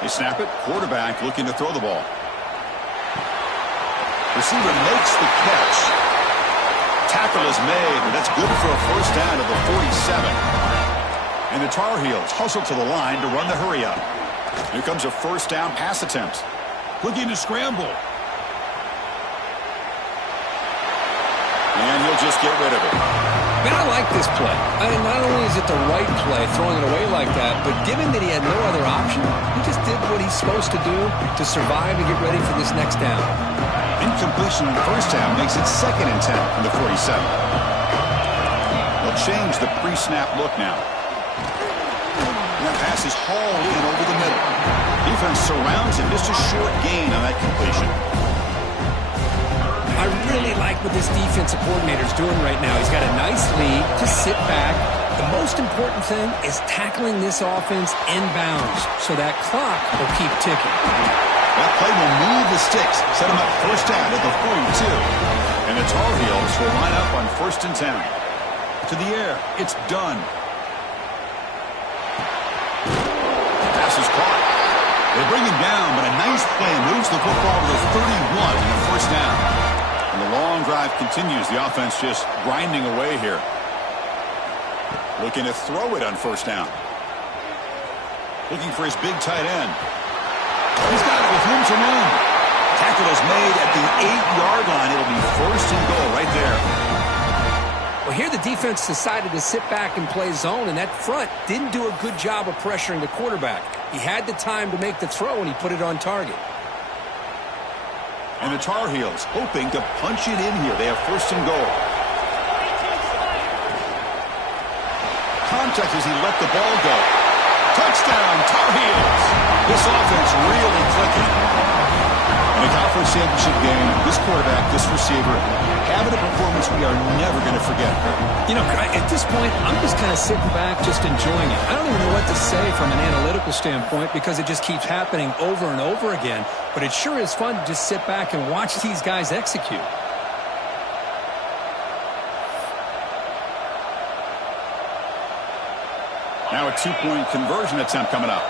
They snap it. Quarterback looking to throw the ball. Receiver makes the catch. Tackle is made, but that's good for a first down at the 47. And the Tar Heels hustle to the line to run the hurry up. Here comes a first down pass attempt. Looking to scramble. And he'll just get rid of it. Man, I like this play. I mean, not only is it the right play, throwing it away like that, but given that he had no other option, he just did what he's supposed to do to survive and get ready for this next down. Incompletion in the first down makes it 2nd and 10 from the 47. They'll change the pre-snap look now. And that pass is hauled in over the middle. Defense surrounds him. Just a short gain on that completion. I really like what this defensive coordinator is doing right now. He's got a nice lead. Just sit back. The most important thing is tackling this offense inbounds so that clock will keep ticking. That play will move the sticks. Set him up first down at the 42. And the Tar Heels will line up on 1st and 10. To the air. It's done. Pass is caught. They bring him down, but a nice play moves the football to the 31 and a first down. And the long drive continues. The offense just grinding away here. Looking to throw it on 1st down. Looking for his big tight end. He's got it with room to run. Tackle is made at the 8-yard line. It'll be 1st and goal right there. Well, here the defense decided to sit back and play zone, and that front didn't do a good job of pressuring the quarterback. He had the time to make the throw, and he put it on target. And the Tar Heels hoping to punch it in here. They have 1st and goal. Contact as he let the ball go. Touchdown, Tar Heels. This offense really clicking. In a conference championship game, this quarterback, this receiver, having a performance we are never going to forget. You know, at this point, I'm just kind of sitting back, just enjoying it. I don't even know what to say from an analytical standpoint because it just keeps happening over and over again. But it sure is fun to just sit back and watch these guys execute. Now a 2-point conversion attempt coming up.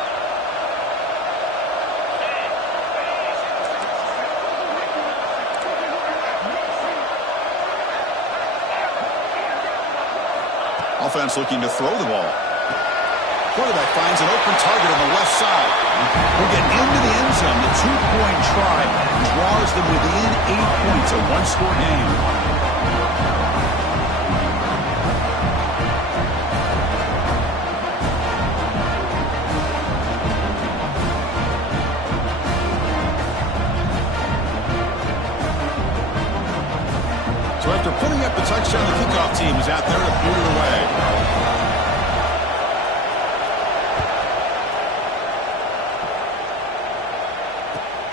Offense looking to throw the ball. Quarterback finds an open target on the left side. We'll get into the end zone. The 2-point try draws them within 8 points, a 1-score game. So after putting up the touchdown, the kickoff team is out there to boot it away.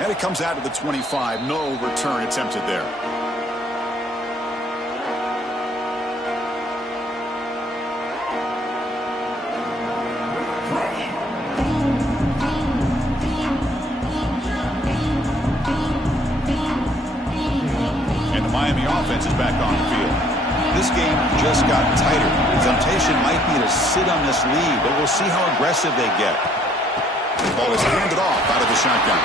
And it comes out to the 25. No return attempted there. And the Miami offense is back on the field. This game just got tighter. The temptation might be to sit on this lead, but we'll see how aggressive they get. The ball is handed off out of the shotgun.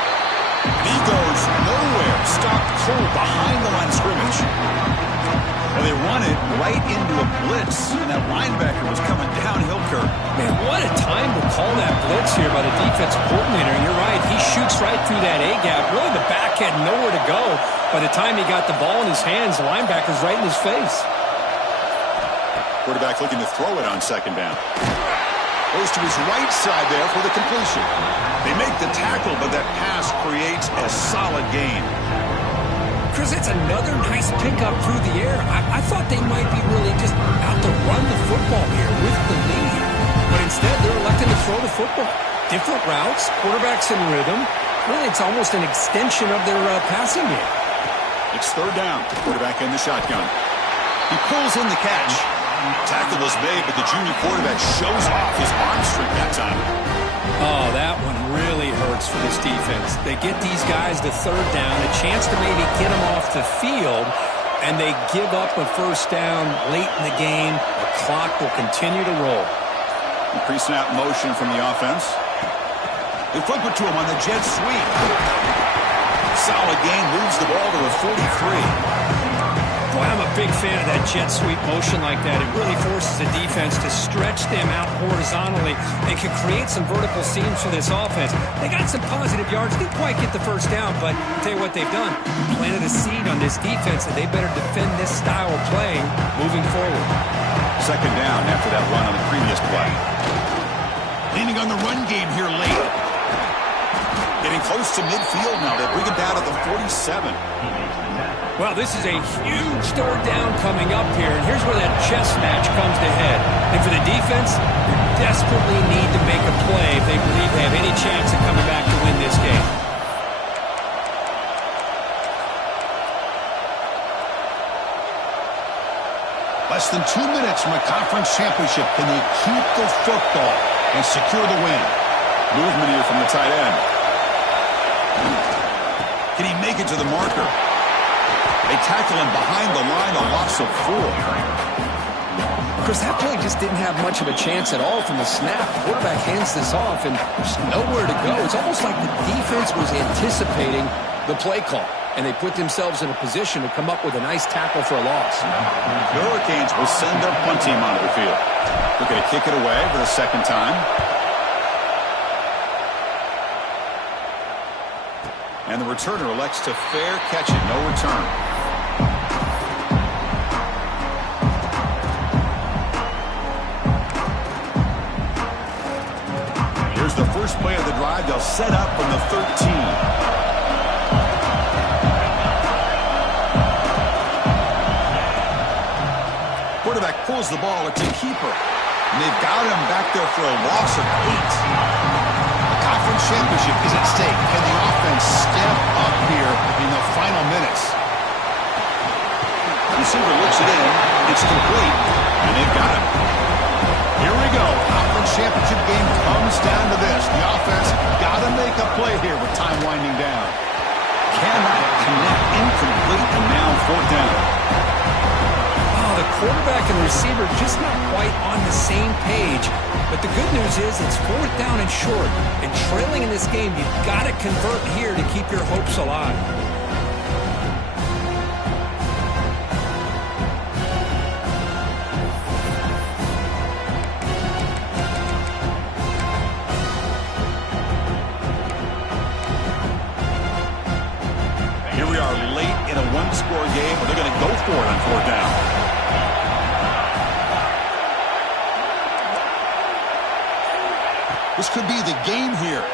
He goes nowhere. Stopped cold behind the line of scrimmage. And they run it right into a blitz. And that linebacker was coming downhill, Kirk. Man, what a time to call that blitz here by the defensive coordinator. And you're right, he shoots right through that A-gap. Really, the back had nowhere to go. By the time he got the ball in his hands, the linebacker's right in his face. Quarterback looking to throw it on 2nd down. Goes to his right side there for the completion. They make the tackle, but that pass creates a solid gain. Chris, it's another nice pickup through the air. I thought they might be really just out to run the football here with the lead. But instead, they're electing to throw the football. Different routes, quarterbacks in rhythm. Really, it's almost an extension of their passing game. It's 3rd down. Quarterback in the shotgun. He pulls in the catch. Tackle was made, but the junior quarterback shows off his arm strength that time. Oh, that one really hurts for this defense. They get these guys to 3rd down, a chance to maybe get them off the field, and they give up a 1st down late in the game. The clock will continue to roll. Pre-snap motion from the offense. They flip it to him on the jet sweep. Solid gain, moves the ball to the 43. Boy, I'm a big fan of that jet sweep motion like that. It really forces the defense to stretch them out horizontally and can create some vertical seams for this offense. They got some positive yards. Didn't quite get the 1st down, but I'll tell you what they've done. Planted a seed on this defense that they better defend this style of playing moving forward. Second down after that run on the previous play. Leaning on the run game here late. Getting close to midfield now. They bring it down at the 47. Well, this is a huge third down coming up here, and here's where that chess match comes to head. And for the defense, they desperately need to make a play if they believe they have any chance of coming back to win this game. Less than 2 minutes from a conference championship. Can they keep the football and secure the win? Movement here from the tight end. Can he make it to the marker? They tackle him behind the line, a loss of 4. Chris, that play just didn't have much of a chance at all from the snap. The quarterback hands this off, and there's nowhere to go. It's almost like the defense was anticipating the play call, and they put themselves in a position to come up with a nice tackle for a loss. The Hurricanes will send their punt team onto the field. Looking to kick it away for the second time. And the returner elects to fair catch it, no return. Here's the first play of the drive. They'll set up from the 13. Quarterback pulls the ball. It's a keeper. And they've got him back there for a loss of 8. Conference championship is at stake. Can the offense step up here in the final minutes? The receiver looks it in. It's complete. And they've got him. Here we go. Conference championship game comes down to this. The offense got to make a play here with time winding down. Cannot connect. Incomplete. And now 4th down. The quarterback and receiver just not quite on the same page. But the good news is it's 4th down and short. And trailing in this game, you've got to convert here to keep your hopes alive. Here we are late in a one-score game, but they're going to go for it on 4th down. This could be the game here.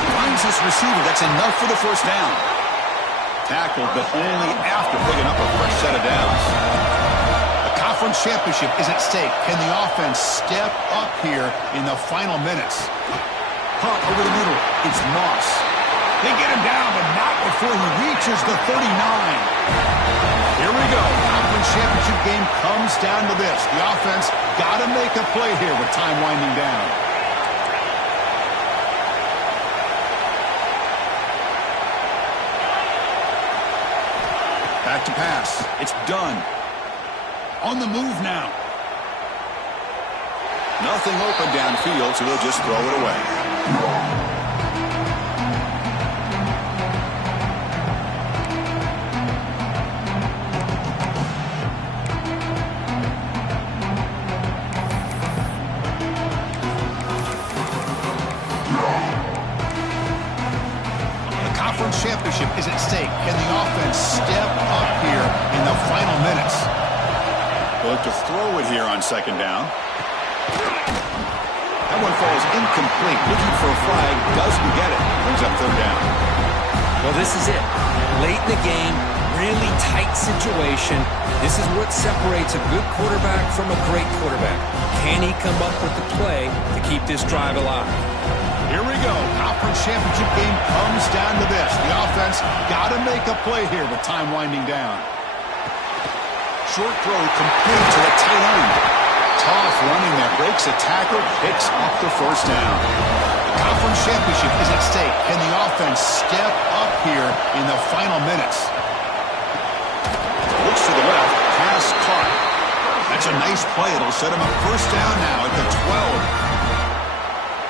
Finds this receiver. That's enough for the first down. Tackled, but only after picking up a fresh set of downs. The conference championship is at stake. Can the offense step up here in the final minutes? Punt over the middle. It's Moss. They get him down, but not before he reaches the 39. Here we go. Conference championship game comes down to this. The offense got to make a play here with time winding down. Back to pass. It's done. On the move now. Nothing open downfield, so they'll just throw it away. Championship is at stake. Can the offense step up here in the final minutes? They'll look to throw it here on 2nd down. That one falls incomplete. Looking for a flag. Doesn't get it. Brings up 3rd down. Well, this is it. Late in the game, really tight situation. This is what separates a good quarterback from a great quarterback. Can he come up with the play to keep this drive alive? Here we go. Conference championship game comes down to this. The offense got to make a play here with time winding down. Short throw complete to a tight end. Tough running there. Breaks a tackle. Picks up the first down. The conference championship is at stake. Can the offense step up here in the final minutes? Looks to the left. Pass caught. That's a nice play. It'll set him up 1st down now at the 12.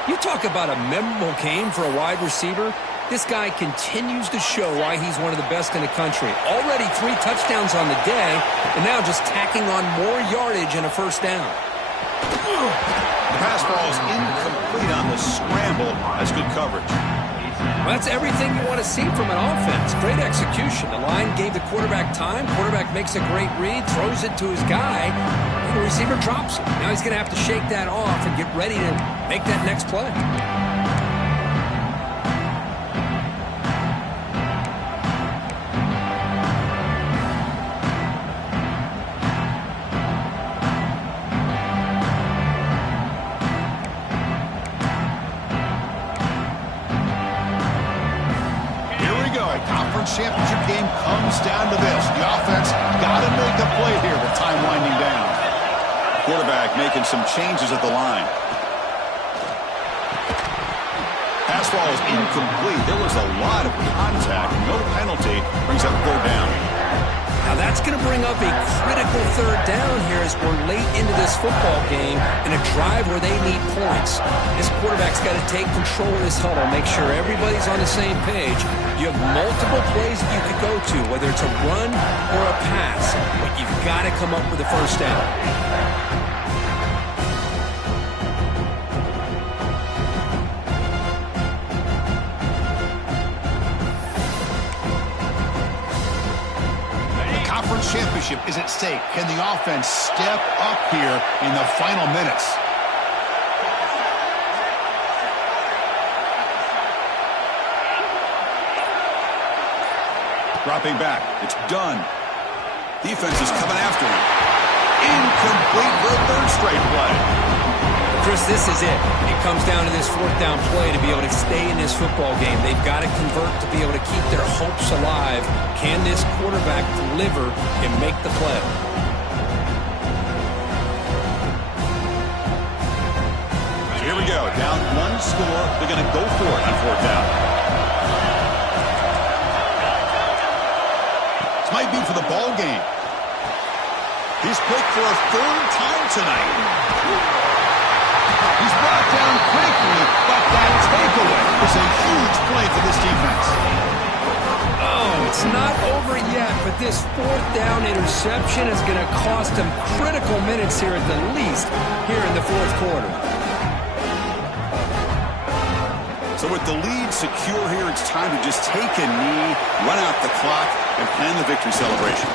You talk about a memorable game for a wide receiver. This guy continues to show why he's one of the best in the country. Already 3 touchdowns on the day, and now just tacking on more yardage and a 1st down. The pass ball is incomplete on the scramble. That's good coverage. Well, that's everything you want to see from an offense. Great execution. The line gave the quarterback time. Quarterback makes a great read, throws it to his guy, and the receiver drops it. Now he's going to have to shake that off and get ready to make that next play. Championship game comes down to this. The offense got to make a play here with time winding down. Quarterback making some changes at the line. Pass ball is incomplete. There was a lot of contact. No penalty. Brings up third down. Now that's going to bring up a critical third down here as we're late into this football game in a drive where they need points. This quarterback's got to take control of this huddle, make sure everybody's on the same page. You have multiple plays that you could go to, whether it's a run or a pass, but you've got to come up with a first down. Championship is at stake. Can the offense step up here in the final minutes? Dropping back. It's done. Defense is coming after him. Incomplete for a third straight play. Chris, this is it. It comes down to this fourth down play to be able to stay in this football game. They've got to convert to be able to keep their hopes alive. Can this quarterback deliver and make the play? So here we go. Down one score. They're going to go for it on fourth down. This might be for the ball game. He's picked for a third time tonight. He's brought down quickly, but that takeaway is a huge play for this defense. Oh, it's not over yet, but this fourth down interception is going to cost him critical minutes here at the least here in the fourth quarter. So with the lead secure here, it's time to just take a knee, run out the clock, and plan the victory celebration.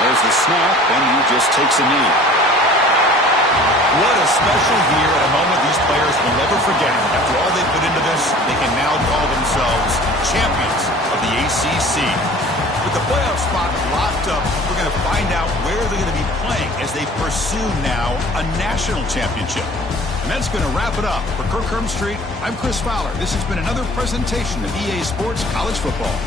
There's the snap, and he just takes a knee. What a special year and a moment these players will never forget. After all they put into this, they can now call themselves champions of the ACC. With the playoff spot locked up, we're going to find out where they're going to be playing as they pursue now a national championship. And that's going to wrap it up. For Kirk Street, I'm Chris Fowler. This has been another presentation of EA Sports College Football.